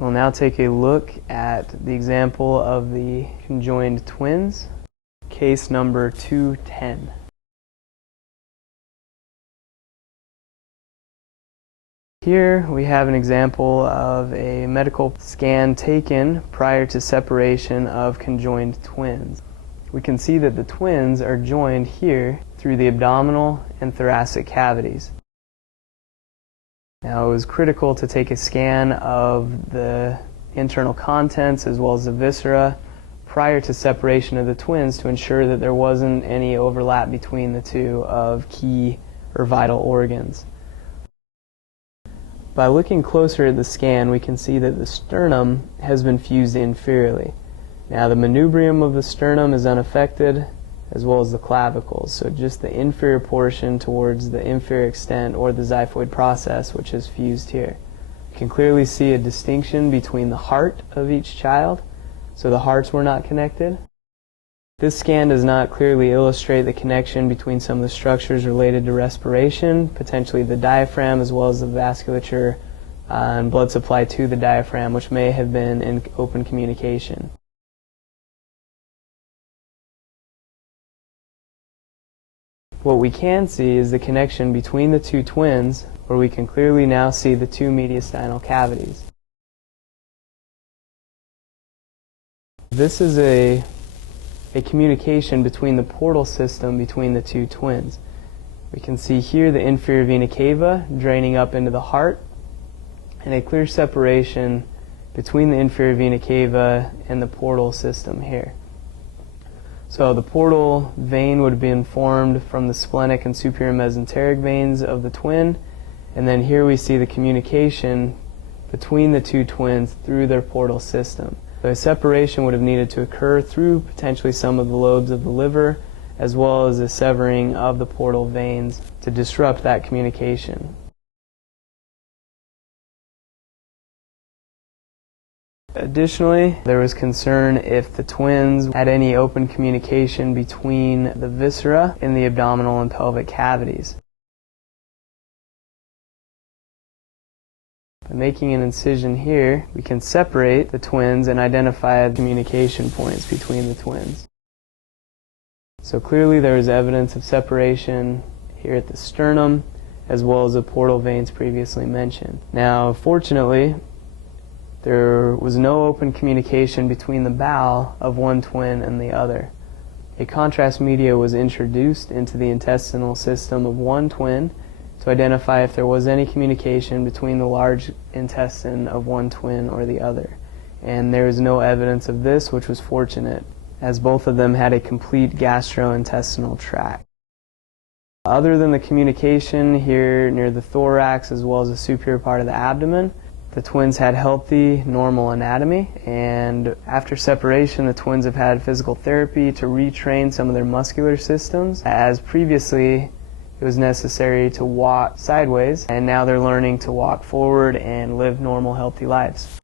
We'll now take a look at the example of the conjoined twins, case number 210. Here we have an example of a medical scan taken prior to separation of conjoined twins. We can see that the twins are joined here through the abdominal and thoracic cavities. Now, it was critical to take a scan of the internal contents as well as the viscera prior to separation of the twins to ensure that there wasn't any overlap between the two of key or vital organs. By looking closer at the scan, we can see that the sternum has been fused inferiorly. Now, the manubrium of the sternum is unaffected, as well as the clavicles, so just the inferior portion towards the inferior extent or the xiphoid process, which is fused here. You can clearly see a distinction between the heart of each child, so the hearts were not connected. This scan does not clearly illustrate the connection between some of the structures related to respiration, potentially the diaphragm as well as the vasculature and blood supply to the diaphragm, which may have been in open communication. What we can see is the connection between the two twins, where we can clearly now see the two mediastinal cavities. This is a communication between the portal system between the two twins. We can see here the inferior vena cava draining up into the heart, and a clear separation between the inferior vena cava and the portal system here. So the portal vein would have been formed from the splenic and superior mesenteric veins of the twin, and then here we see the communication between the two twins through their portal system. So a separation would have needed to occur through potentially some of the lobes of the liver, as well as a severing of the portal veins to disrupt that communication. Additionally, there was concern if the twins had any open communication between the viscera in the abdominal and pelvic cavities. By making an incision here, we can separate the twins and identify the communication points between the twins. So clearly there is evidence of separation here at the sternum, as well as the portal veins previously mentioned. Now, fortunately, there was no open communication between the bowel of one twin and the other. A contrast media was introduced into the intestinal system of one twin to identify if there was any communication between the large intestine of one twin or the other. And there is no evidence of this, which was fortunate, as both of them had a complete gastrointestinal tract. Other than the communication here near the thorax as well as the superior part of the abdomen, the twins had healthy, normal anatomy, and after separation, the twins have had physical therapy to retrain some of their muscular systems, as previously it was necessary to walk sideways, and now they're learning to walk forward and live normal, healthy lives.